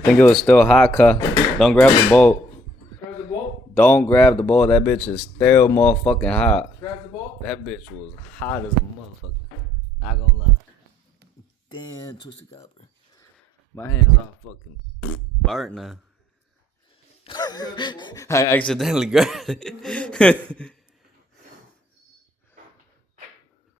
think it was still hot, cuh. Don't grab the bolt. Grab the bolt. Don't grab the bolt. That bitch is still motherfucking hot. Grab the bolt. That bitch was hot as a motherfucker. Not gonna lie. Damn, Twisted Copper. My hands are fucking burnt now. I accidentally grabbed it.